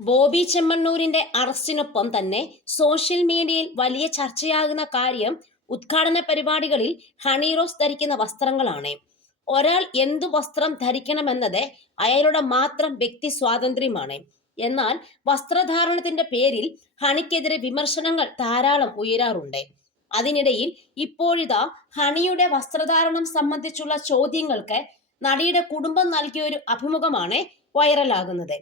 ബോബി ചെമ്മണ്ണൂരിന്റെ അറസ്റ്റിനൊപ്പം തന്നെ സോഷ്യൽ മീഡിയയിൽ വലിയ ചർച്ചയാകുന്ന കാര്യം ഉദ്ഘാടന പരിപാടികളിൽ ഹണി റോസ് ധരിക്കുന്ന വസ്ത്രങ്ങളാണ്. ഒരാൾ എന്തു വസ്ത്രം ധരിക്കണമെന്നത് അയാളുടെ മാത്രം വ്യക്തി സ്വാതന്ത്ര്യമാണ്. എന്നാൽ വസ്ത്രധാരണത്തിന്റെ പേരിൽ ഹണിക്കെതിരെ വിമർശനങ്ങൾ ധാരാളം ഉയരാറുണ്ട്. അതിനിടയിൽ ഇപ്പോഴിതാ ഹണിയുടെ വസ്ത്രധാരണം സംബന്ധിച്ചുള്ള ചോദ്യങ്ങൾക്ക് നടിയുടെ കുടുംബം നൽകിയ ഒരു അഭിമുഖമാണ് വൈറലാകുന്നത്.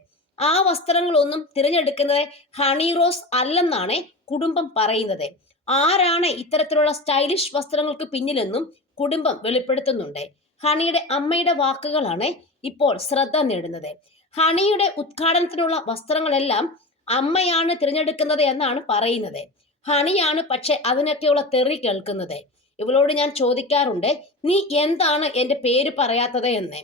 ആ വസ്ത്രങ്ങളൊന്നും തിരഞ്ഞെടുക്കുന്നത് ഹണി റോസ് അല്ലെന്നാണ് കുടുംബം പറയുന്നത്. ആരാണ് ഇത്തരത്തിലുള്ള സ്റ്റൈലിഷ് വസ്ത്രങ്ങൾക്ക് പിന്നിലെന്നും കുടുംബം വെളിപ്പെടുത്തുന്നുണ്ട്. ഹണിയുടെ അമ്മയുടെ വാക്കുകളാണ് ഇപ്പോൾ ശ്രദ്ധ നേടുന്നത്. ഹണിയുടെ ഉദ്ഘാടനത്തിനുള്ള വസ്ത്രങ്ങളെല്ലാം അമ്മയാണ് തിരഞ്ഞെടുക്കുന്നത് എന്നാണ് പറയുന്നത്. ഹണിയാണ് പക്ഷെ അതിനൊക്കെയുള്ള തെറി കേൾക്കുന്നത്. ഇവളോട് ഞാൻ ചോദിക്കാറുണ്ട് നീ എന്താണ് എന്റെ പേര് പറയാത്തത് എന്ന്?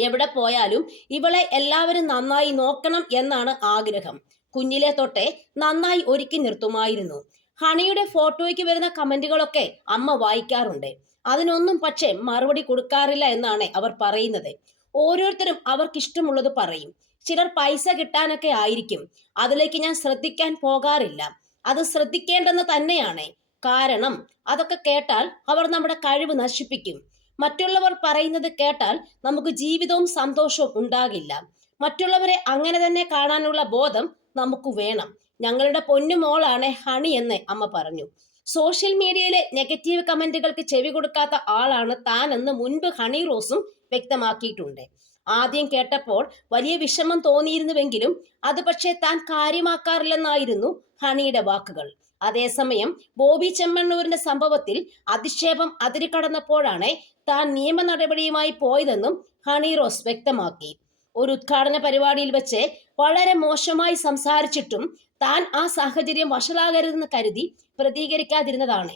എവിടെ പോയാലും ഇവളെ എല്ലാവരും നന്നായി നോക്കണം എന്നാണ് ആഗ്രഹം. കുഞ്ഞിലെ തൊട്ടേ നന്നായി ഒരുക്കി നിർത്തുമായിരുന്നു. ഹണിയുടെ ഫോട്ടോയ്ക്ക് വരുന്ന കമന്റുകളൊക്കെ അമ്മ വായിക്കാറുണ്ട്. അതിനൊന്നും പക്ഷേ മറുപടി കൊടുക്കാറില്ല എന്നാണ് അവർ പറയുന്നത്. ഓരോരുത്തരും അവർക്കിഷ്ടമുള്ളത് പറയും. ചിലർ പൈസ കിട്ടാനൊക്കെ ആയിരിക്കും. അതിലേക്ക് ഞാൻ ശ്രദ്ധിക്കാൻ പോകാറില്ല. അത് ശ്രദ്ധിക്കേണ്ടെന്ന് തന്നെയാണ്. കാരണം അതൊക്കെ കേട്ടാൽ അവർ നമ്മുടെ കഴിവ് നശിപ്പിക്കും. മറ്റുള്ളവർ പറയുന്നത് കേട്ടാൽ നമുക്ക് ജീവിതവും സന്തോഷവും ഉണ്ടാകില്ല. മറ്റുള്ളവരെ അങ്ങനെ തന്നെ കാണാനുള്ള ബോധം നമുക്ക് വേണം. ഞങ്ങളുടെ പൊന്നുമോളാണ് ഹണി എന്ന് അമ്മ പറഞ്ഞു. സോഷ്യൽ മീഡിയയിലെ നെഗറ്റീവ് കമന്റുകൾക്ക് ചെവി കൊടുക്കാത്ത ആളാണ് താൻ എന്ന് മുൻപ് ഹണി റോസും വ്യക്തമാക്കിയിട്ടുണ്ട്. ആദ്യം കേട്ടപ്പോൾ വലിയ വിഷമം തോന്നിയിരുന്നുവെങ്കിലും അത് പക്ഷേ താൻ കാര്യമാക്കാറില്ലെന്നായിരുന്നു ഹണിയുടെ വാക്കുകൾ. അതേസമയം ബോബി ചെമ്മണ്ണൂരിന്റെ സംഭവത്തിൽ അധിക്ഷേപം അതിരുകടന്നപ്പോഴാണ് താൻ നിയമ നടപടിയുമായി പോയതെന്നും ഹണി റോസ് വ്യക്തമാക്കി. ഒരു ഉദ്ഘാടന പരിപാടിയിൽ വെച്ച് വളരെ മോശമായി സംസാരിച്ചിട്ടും താൻ ആ സാഹചര്യം വഷളാകരുതെന്ന് കരുതി പ്രതികരിക്കാതിരുന്നതാണ്.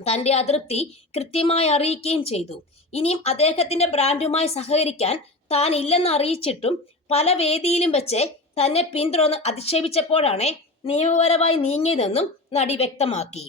തന്റെ അതൃപ്തി കൃത്യമായി അറിയിക്കുകയും ചെയ്തു. ഇനിയും അദ്ദേഹത്തിന്റെ ബ്രാൻഡുമായി സഹകരിക്കാൻ താൻ ഇല്ലെന്ന് അറിയിച്ചിട്ടും പല വേദിയിലും വെച്ച് തന്നെ പിന്തുടർന്ന് അധിക്ഷേപിച്ചപ്പോഴാണ് നിയമപരമായി നീങ്ങിയതെന്നും നടി വ്യക്തമാക്കി.